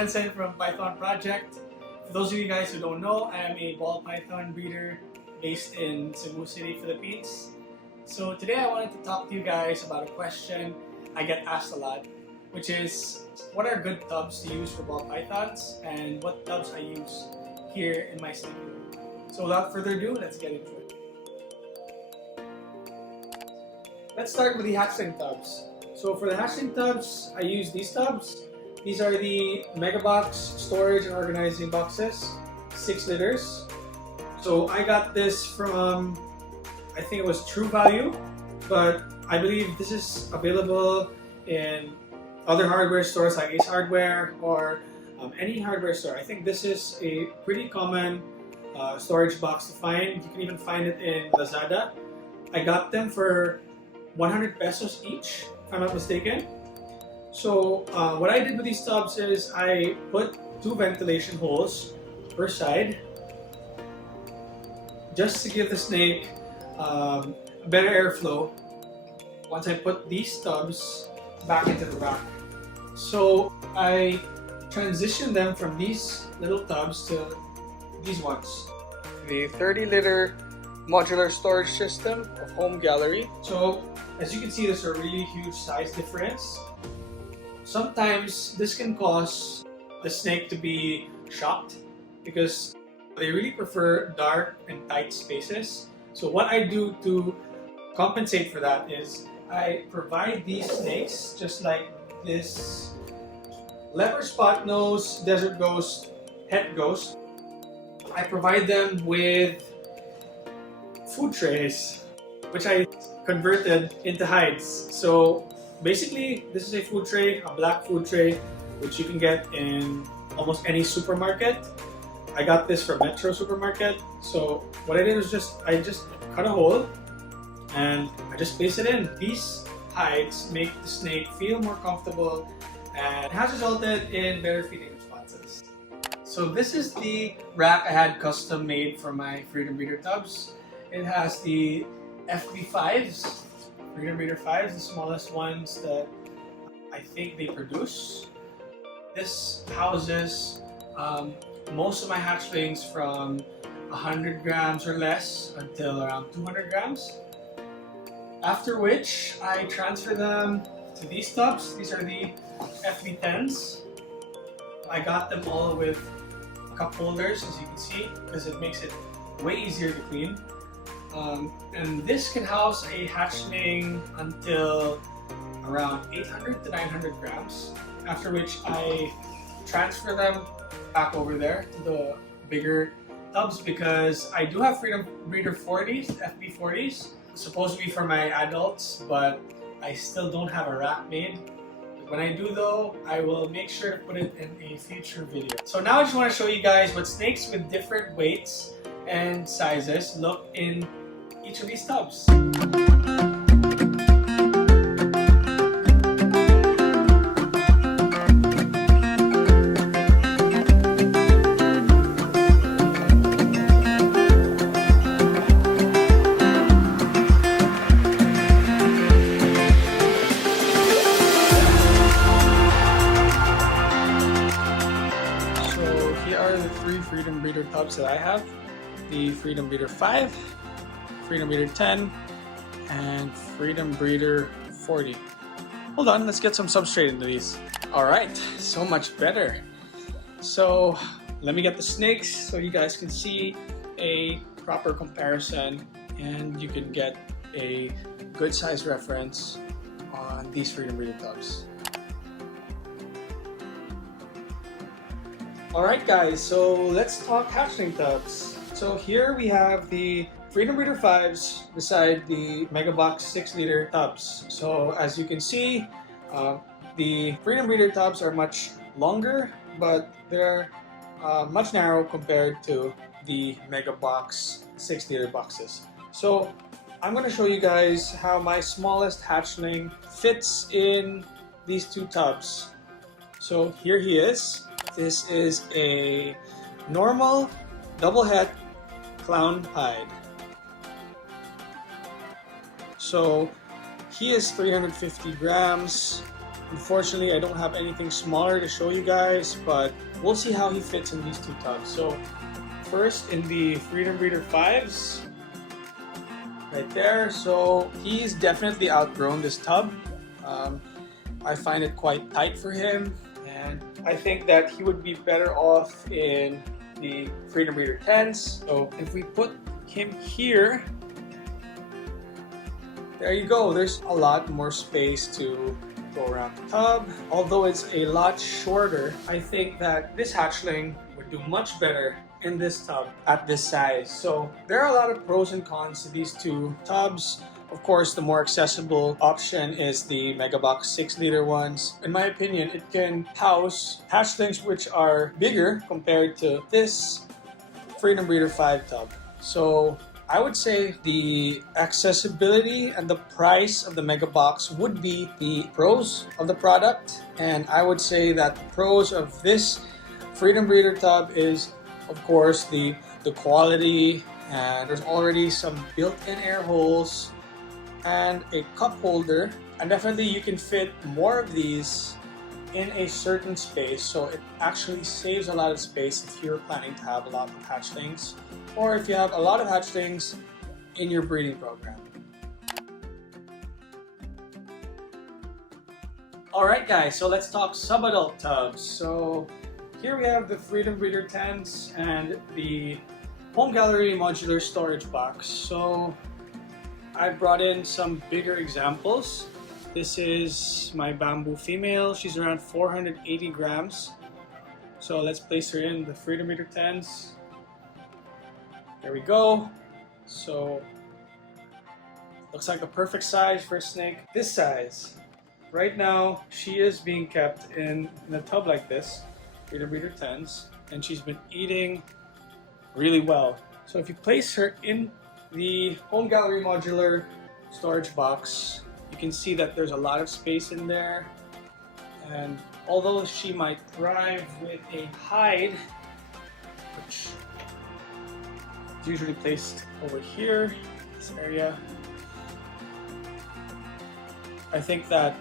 Jensen from Python Project. For those of you guys who don't know, I am a ball python breeder based in Cebu City, Philippines. So today I wanted to talk to you guys about a question I get asked a lot, which is what are good tubs to use for ball pythons and what tubs I use here in my studio. So without further ado, let's get into it. Let's start with the hatchling tubs. So for the hatchling tubs, I use these tubs. These are the Megabox storage and organizing boxes, 6 liters. So I got this from, I think it was True Value, but I believe this is available in other hardware stores like Ace Hardware or any hardware store. I think this is a pretty common storage box to find. You can even find it in Lazada. I got them for 100 pesos each, if I'm not mistaken. So what I did with these tubs is I put 2 ventilation holes per side just to give the snake better airflow once I put these tubs back into the rack. So I transitioned them from these little tubs to these ones. The 30-liter modular storage system of Home Gallery. So as you can see, there's a really huge size difference. Sometimes this can cause the snake to be shocked because they really prefer dark and tight spaces. So what I do to compensate for that is I provide these snakes just like this leopard spot nose, desert ghost, het ghost. I provide them with food trays, which I converted into hides. So basically, this is a food tray, a black food tray, which you can get in almost any supermarket. I got this from Metro Supermarket. So what I did was I just cut a hole and I just place it in. These hides make the snake feel more comfortable and has resulted in better feeding responses. So this is the rack I had custom made for my Freedom Breeder tubs. It has the FB5s, Freedom Breeder 5s, the smallest ones that I think they produce. This houses most of my hatchlings from 100 grams or less until around 200 grams. After which, I transfer them to these tubs. These are the FB10s. I got them all with cup holders, as you can see, because it makes it way easier to clean. And this can house a hatchling until around 800 to 900 grams, after which I transfer them back over there to the bigger tubs because I do have Freedom Breeder 40s, FB40s, supposed to be for my adults, but I still don't have a rack made. When I do though, I will make sure to put it in a future video. So now I just want to show you guys what snakes with different weights and sizes look in each of these tubs. So here are the 3 Freedom Breeder tubs that I have. The Freedom Breeder 5, Freedom Breeder 10, and Freedom Breeder 40. Hold on, let's get some substrate into these. Alright, so much better. So let me get the snakes so you guys can see a proper comparison and you can get a good size reference on these Freedom Breeder tubs. Alright guys, so let's talk hatchling tubs. So here we have the Freedom Breeder 5s beside the Megabox 6-liter tubs. So as you can see, the Freedom Breeder tubs are much longer, but they're much narrow compared to the Megabox 6-liter boxes. So I'm going to show you guys how my smallest hatchling fits in these 2 tubs. So here he is. This is a normal double het clown pied. So he is 350 grams Unfortunately, I don't have anything smaller to show you guys, but we'll see how he fits in these two tubs. So first in the Freedom Breeder 5s, right there. So he's definitely outgrown this tub. I find it quite tight for him, and I think that he would be better off in the Freedom Breeder 10s. So if we put him here, there you go. There's a lot more space to go around the tub. Although it's a lot shorter, I think that this hatchling would do much better in this tub at this size. So there are a lot of pros and cons to these two tubs. Of course, the more accessible option is the Megabox 6-liter ones. In my opinion, it can house hatchlings which are bigger compared to this Freedom Breeder 5 tub. So I would say the accessibility and the price of the Megabox would be the pros of the product. And I would say that the pros of this Freedom Breeder tub is, of course, the quality, and there's already some built-in air holes and a cup holder, and definitely you can fit more of these in a certain space, so it actually saves a lot of space if you're planning to have a lot of hatchlings, or if you have a lot of hatchlings in your breeding program. Alright guys, so let's talk sub-adult tubs. So here we have the Freedom Breeder 10s and the Home Gallery modular storage box. So I brought in some bigger examples. This is my bamboo female. She's around 480 grams. So let's place her in the Freedom Breeder 10s. There we go. So looks like the perfect size for a snake. This size. Right now, she is being kept in a tub like this, Freedom Breeder 10s, and she's been eating really well. So if you place her in the Home Gallery modular storage box, you can see that there's a lot of space in there, and although she might thrive with a hide, which is usually placed over here, this area, I think that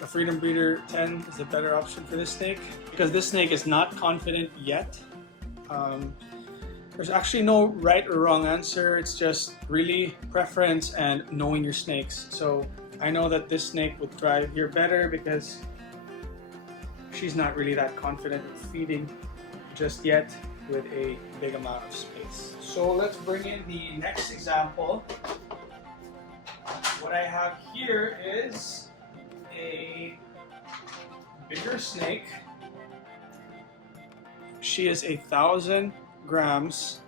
the Freedom Breeder 10 is a better option for this snake, because this snake is not confident yet. There's actually no right or wrong answer. It's just really preference and knowing your snakes. So I know that this snake would thrive here better because she's not really that confident in feeding just yet with a big amount of space. So let's bring in the next example. What I have here is a bigger snake. She is 1,000 grams.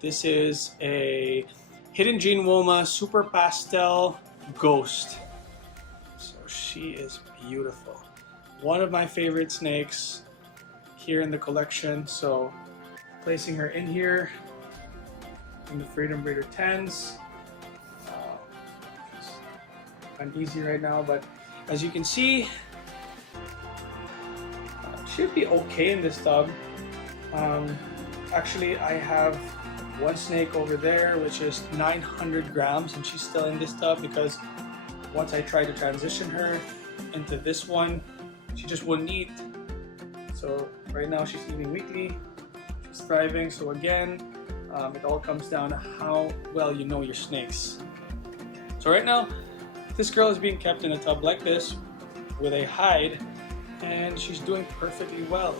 This is a Hidden Gene Woma Super Pastel Ghost. So she is beautiful. One of my favorite snakes here in the collection. So placing her in here in the Freedom Breeder 10s. Uneasy right now, but as you can see, should be okay in this tub. Actually, I have one snake over there which is 900 grams, and she's still in this tub because once I tried to transition her into this one, she just wouldn't eat. So right now she's eating weekly, she's thriving. So again, it all comes down to how well you know your snakes. So right now, this girl is being kept in a tub like this with a hide, and she's doing perfectly well.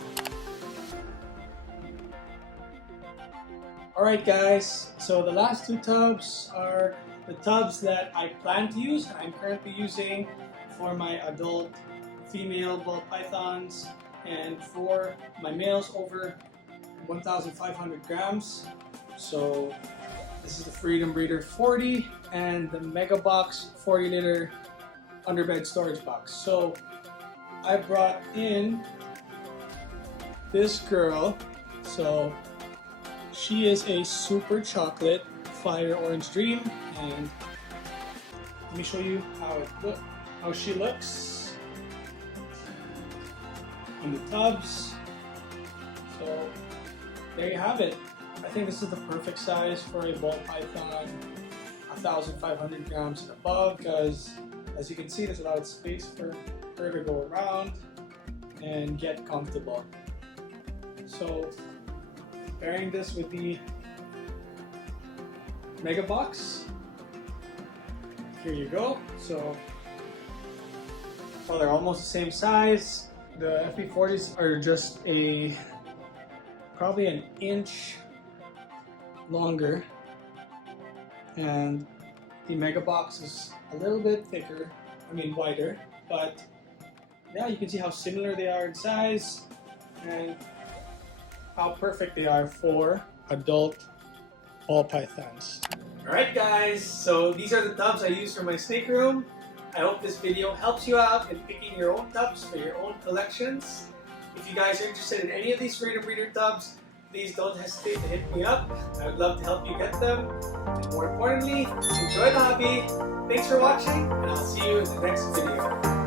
Alright guys, so the last two tubs are the tubs that I plan to use. I'm currently using for my adult female ball pythons and for my males over 1,500 grams. So this is the Freedom Breeder 40 and the Megabox 40-liter underbed storage box. So I brought in this girl. So she is a Super Chocolate Fire Orange Dream, and let me show you how she looks in the tubs. So there you have it. I think this is the perfect size for a ball python, 1,500 grams and above, because as you can see, there's a lot of space for her to go around and get comfortable. So pairing this with the Mega Box, here you go. So they're almost the same size. The FP40s are just probably an inch longer, and the Mega Box is a little bit thicker, wider, but yeah, you can see how similar they are in size and how perfect they are for adult ball pythons. Alright guys, so these are the tubs I use for my snake room. I hope this video helps you out in picking your own tubs for your own collections. If you guys are interested in any of these Freedom Breeder tubs, please don't hesitate to hit me up. I would love to help you get them. And more importantly, enjoy the hobby. Thanks for watching, and I'll see you in the next video.